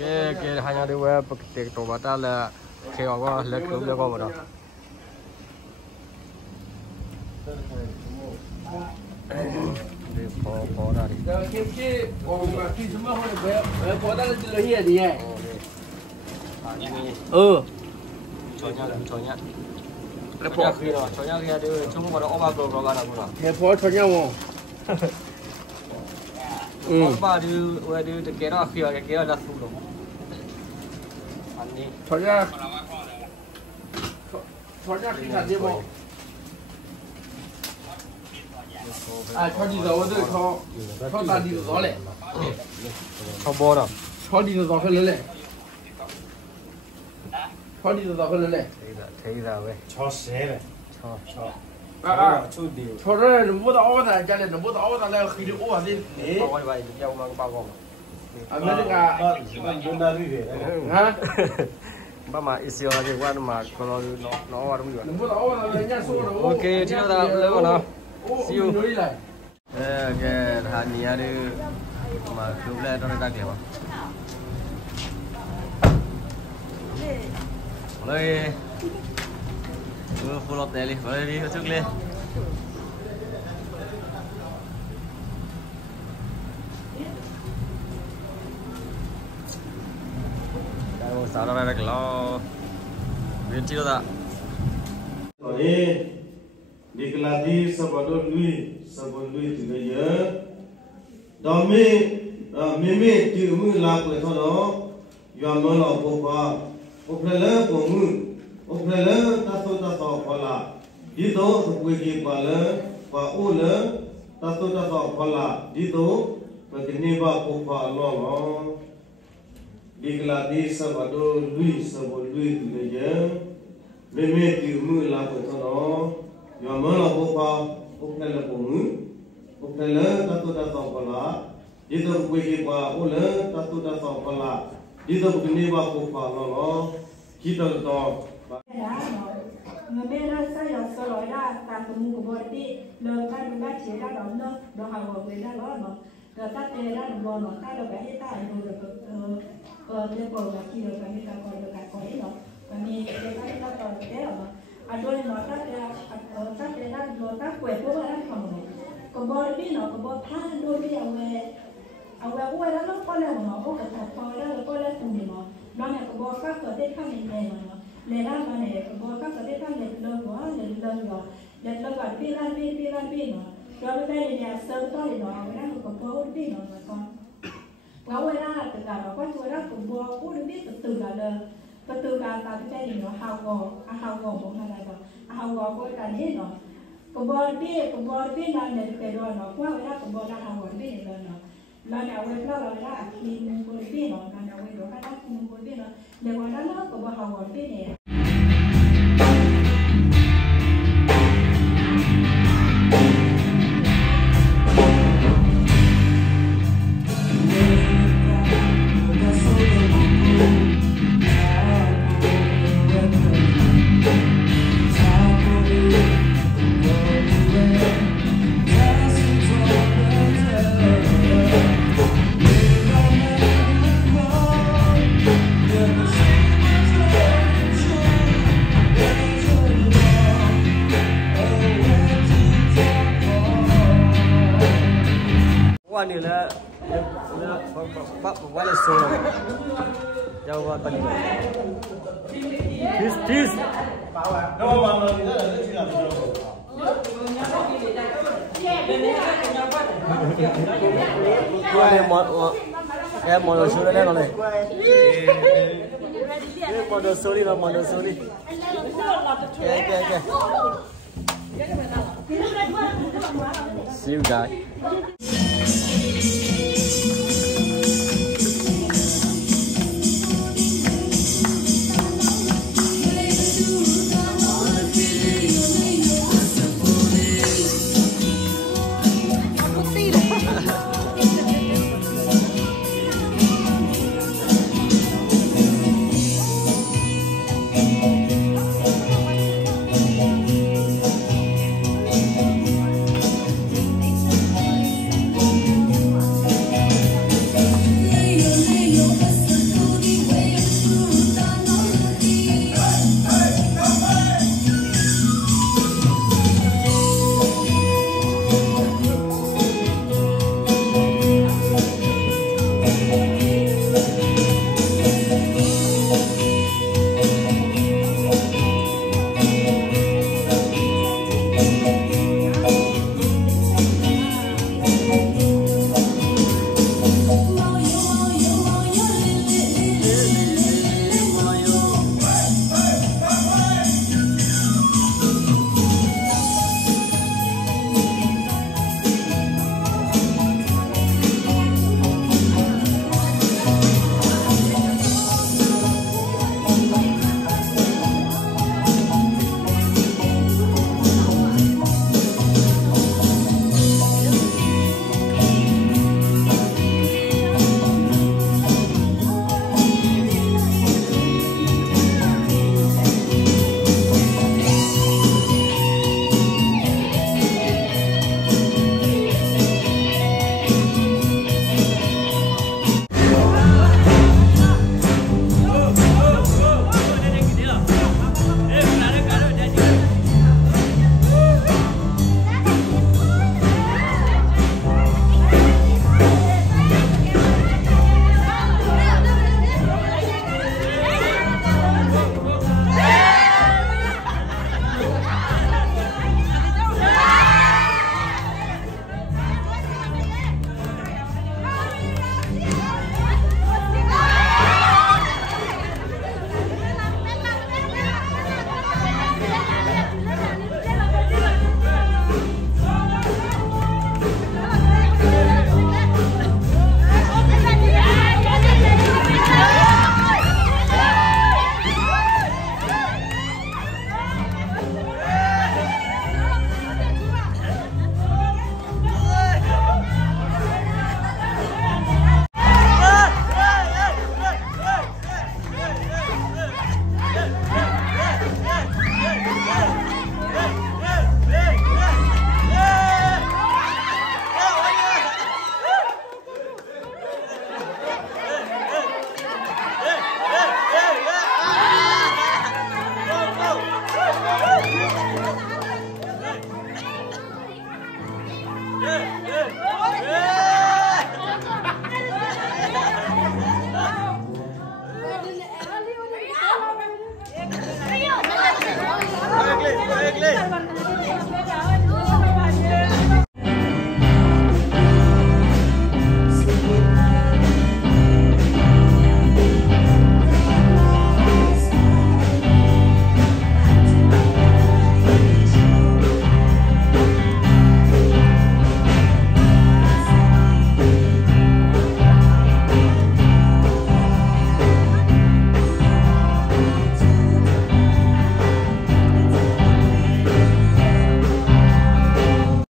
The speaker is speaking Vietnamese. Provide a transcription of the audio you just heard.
cái hai nhà đi về tiệc tổ bát là khi họ có lấy cơm cho con vào đó đi phó ra đi cho nhá cái phó kia rồi cho nhá kia đi chúng vào đó ba cơm vào đó rồi cái phó cho nhau không ba đi về đi cái đó kia cái kia là sụp rồi cho nhá khi thật đi bộ cho đi dầu rồi cho ta đi gió lệ cho bò đâu cho đi gió hơn lệ cho đi gió hơn lệ thấy ra về cho xe này cho ra nó mua tao ra cho nên nó mua tao ra là khi đi ô gì bao quay vậy nhau mang bao gồm mấy cái hả ba mà ít xíu thì quan mà còn nó vào đúng nó mua tao ra nhá số rồi ok thì nó ta lấy vào nào siêu cái thằng nhà đi mà cứu lên trong đây kiểu lấy full of daily lấy đi trước lên đây sao đó là lo viên chi đó ta đi cái là đi sabado lui từ bây giờ đó mê từ mưa là của thằng đó yam nó là bộ phận của mưa bộ phận ta so qua là đi đó số quay kia qua ô lỡ ta so qua là đi đó mà cái này ba bộ phận lo đi cái là đi sabado lui từ bây giờ mê từ mưa là của thằng đó yam nó là bộ phận là của mưa bộ phận ta so qua là đi đó quay kia qua ô lỡ ta so qua là đi đó cái này ba bộ phận lo kita đó người bên đó sao giờ soi lối ra ta cũng có bồi đi lời ta cũng đã chỉ ra đó nữa đó hàng hồ về ra đó mà rồi ta tê ra được bồi mà ta được cái hết ta rồi được tê bồi là kia rồi cái ta coi được cái coi đó và mình cái ta coi cái đó mà đôi nó ta tê ra rồi ta quẹt vô ra phòng này còn bồi đi nó còn bồi than đôi điเอาไว้ไว้แล้วก็เลยหมอก็กระตัดพอแล้วก็เลยปุ่มหมอน้องเนี่ยก็บอกก็เกิดได้ข้างในเลยเนาะเลยด้านมาเนี่ยก็บอกก็เกิดได้ข้างในเลยหัวเลยเลยหัวเลยเลยก่อนพี่ร้านเนาะเราไม่ได้เนี่ยเซิร์ฟต้อยเนาะเอาไว้ด้านก็บอกพี่เนาะมาก่อนว่าไว้ด้านแต่การเราก็ช่วยด้านก็บอกพูดพี่ตื่นกันเลยตื่นกันตามที่ใจเนาะฮาวกอบอกอะไรก็ฮาวกอก็การนี้เนาะก็บอกพี่นั่นเนี่ยไปรอเนาะว่าไว้ด้านก็บอกด้านฮาวกอพี่เลยเนาะlà nhà quê đó là khi mình bồi biết nó là nhà quê đó cái đó mình bồi biết nó để ngoài đó nó có bao hậu biết nè qua điều là bắt qua là số giao qua tận this đâu mà nó chỉ là qua đây em món đồ số đây nó này món đồ số đi là món đồ số đi okay. See you guys.